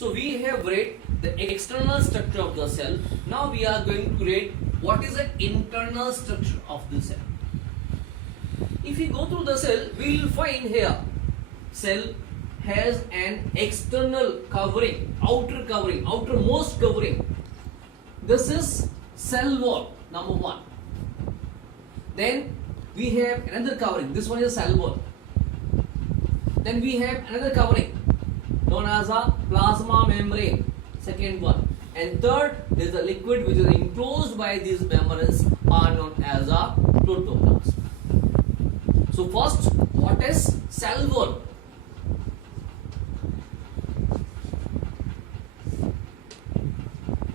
So we have read the external structure of the cell. Now we are going to read what is the internal structure of the cell. If we go through the cell, we will find here cell has an external covering, outermost covering. This is cell wall, number one. Then we have another covering. This one is cell wall. Then we have another covering known as a plasma membrane, second one. And third is the liquid which is enclosed by these membranes are known as a protoplasm. So first, what is cell wall?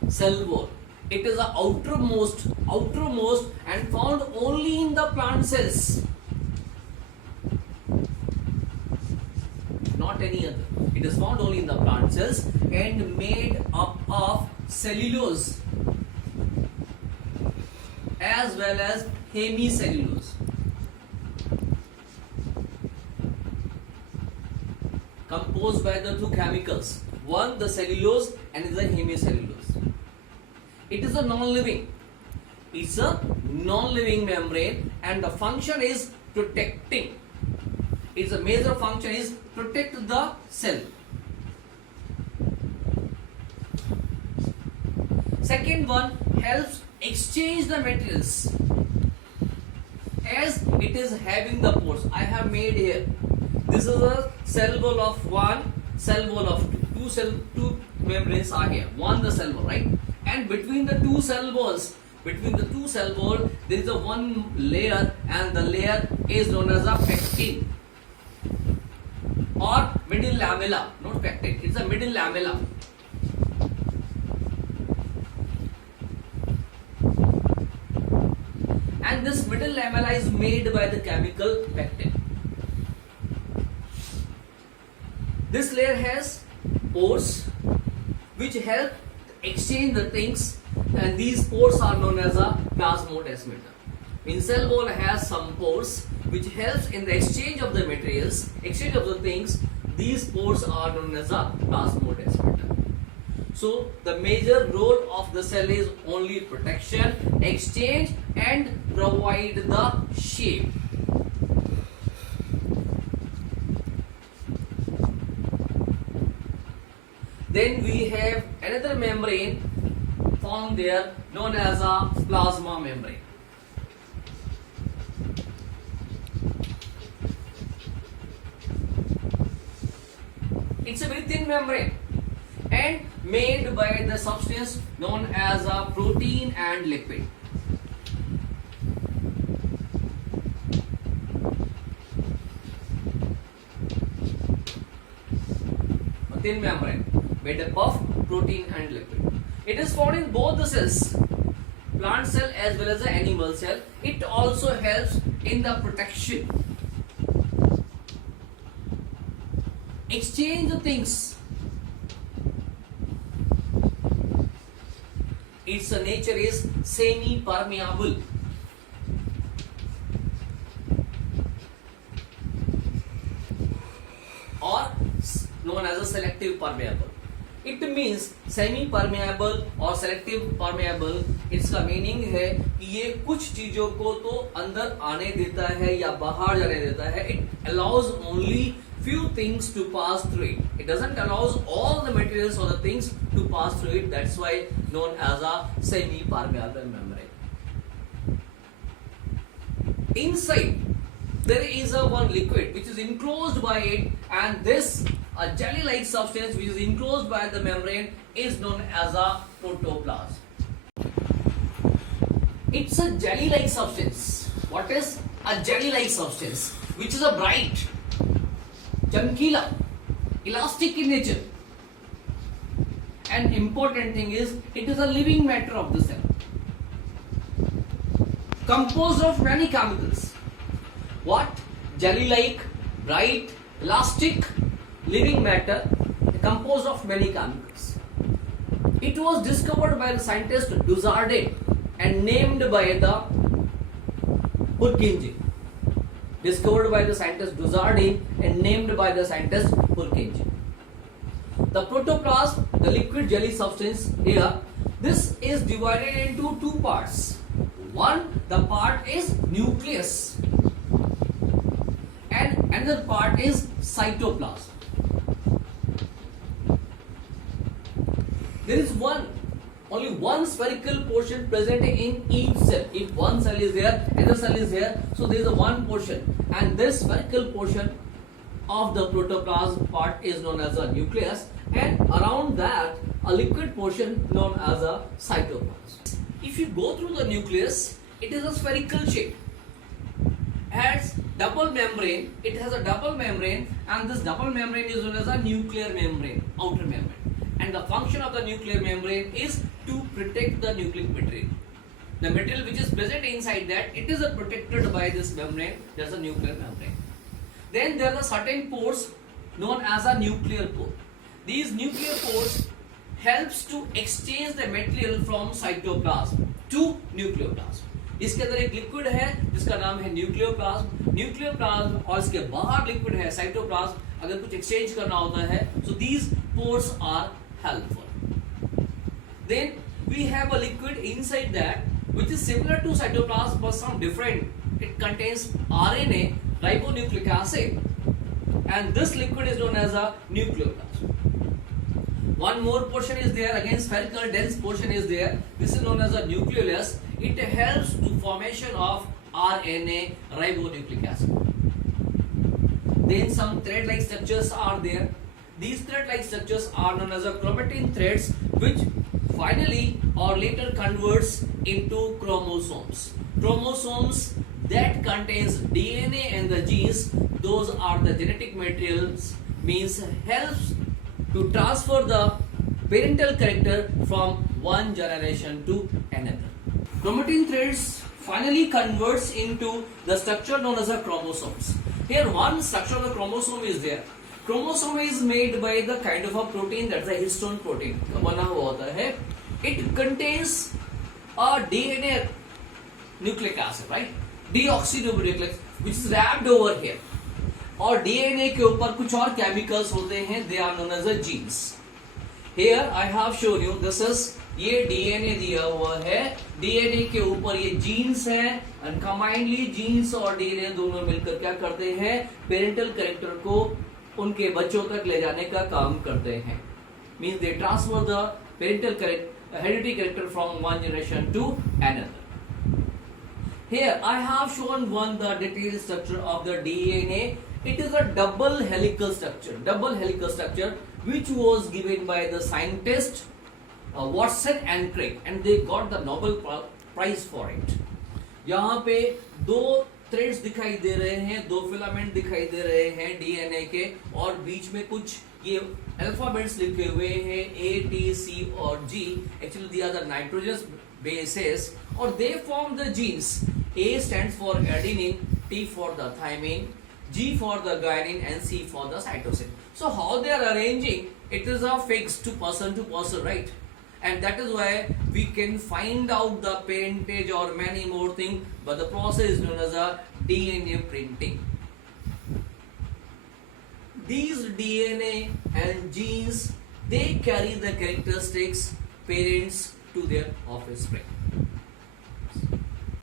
Cell wall. It is the outermost and found only in the plant cells. Not any other. It is found only in the plant cells and made up of cellulose as well as hemicellulose. Composed by the two chemicals, one the cellulose and the hemicellulose. It is a non-living. It's a non-living membrane and the function is protecting. Its major function is protect the cell. Second one helps exchange the materials. As it is having the pores, I have made here. This is a cell wall of one, cell wall of two membranes are here. One the cell wall, right? And between the two cell walls, there is a one layer, and the layer is known as a pectin or middle lamella, not pectin. It's a middle lamella. And this middle lamella is made by the chemical pectin. This layer has pores which help exchange the things, and these pores are known as a plasmodesmater. In cell wall has some pores which helps in the exchange of the materials, exchange of the things. These pores are known as a plasmodesmater. So the major role of the cell is only protection, exchange, and provide the shape. Then we have another membrane found there known as a plasma membrane. It's a very thin membrane and made by the substance known as a protein and lipid. A thin membrane made up of protein and lipid. It is found in both the cells, plant cell as well as the animal cell. It also helps in the protection, exchange the things. Its nature is semi-permeable. Or known as a selective permeable. It means semi-permeable or selective permeable. इसका meaning है कि ये कुछ चीजों को तो अंदर आने देता है या बाहर जाने देता है. It allows only few things to pass through it. It doesn't allows all the materials or the things to pass through it. That's why known as a semi-permeable membrane. Inside there is a one liquid which is enclosed by it, and this a jelly-like substance which is enclosed by the membrane is known as a protoplasm. It's a jelly-like substance. What is a jelly-like substance? Which is a bright, chamkila, elastic in nature. And important thing is, it is a living matter of the cell, composed of many chemicals. What? Jelly-like, bright, elastic, living matter composed of many chemicals. It was discovered by the scientist Dujardin and named by the Purkinje. Discovered by the scientist Dujardin and named by the scientist Purkinje. the protoplasm, the liquid jelly substance here, this is divided into two parts. One, the part is nucleus, and another part is cytoplasm. There is only one spherical portion present in each cell. If one cell is there, another cell is here, so there is a one portion, and this spherical portion of the protoplasm part is known as a nucleus, and around that a liquid portion known as a cytoplasm. If you go through the nucleus, it is a spherical shape, has double membrane. It has a double membrane, and this double membrane is known as a nuclear membrane, outer membrane, and the function of the nuclear membrane is to protect the nucleic material. The material which is present inside that, it is protected by this membrane. There is a nuclear membrane. Then there are certain pores known as a nuclear pore. These nuclear pores helps to exchange the material from cytoplasm to nucleoplasm. इसके अंदर एक liquid है जिसका नाम है nucleoplasm. Nucleoplasm और इसके बाहर लिक्विड है साइटोप्लाज्म. अगर कुछ एक्सचेंज करना होता है, so these pores are helpful. Then we have a liquid inside that which is similar to cytoplasm but some different. It contains RNA, ribonucleic acid, and this liquid is known as a nucleoplasm. One more portion is there, again spherical dense portion is there. This is known as a nucleolus. It helps to formation of RNA, ribonucleic acid. Then some thread-like structures are there. These thread-like structures are known as a chromatin threads, which finally or later converts into chromosomes. Chromosomes that contains DNA and the genes, those are the genetic materials, means helps to transfer the parental character from one generation to another. Chromatin threads finally converts into the structure known as a chromosomes. Here one structure of the chromosome is there. Chromosome is made by the kind of a protein, that's a histone protein का बना हुआ होता है. It contains a DNA nucleic acid, right? Deoxyribonucleic acid, which is wrapped over here. और DNA के ऊपर कुछ और केमिकल्स होते हैं, they are known as a genes. Here I have shown you, this is ये DNA दिया हुआ है, DNA के ऊपर ये genes है, and combinedly genes और DNA दोनों मिलकर क्या करते हैं, पेरेंटल कैरेक्टर को उनके बच्चों तक ले जाने का काम करते हैं. Means they transfer the parental hereditary character from one generation to another. Here I have shown the detailed structure of the DNA. It is a double helical structure which was given by the scientist Watson and Crick, and they got the Nobel Prize for it. यहाँ पे दो threads दिखाई दे रहे हैं, दो filament दिखाई दे रहे हैं डीएनए के, और बीच में कुछ ये अल्फाबेट्स लिखे हुए हैं A, T, C और G. Actually they are the nitrogenous bases, or they form the genes. A stands for adenine, T for the thymine, G for the guanine, and C for the cytosine. So how they are arranging, it is a fixed to person, right? And that is why we can find out the parentage or many more things, but the process is known as a DNA printing. These DNA and genes, they carry the characteristics parents to their offspring.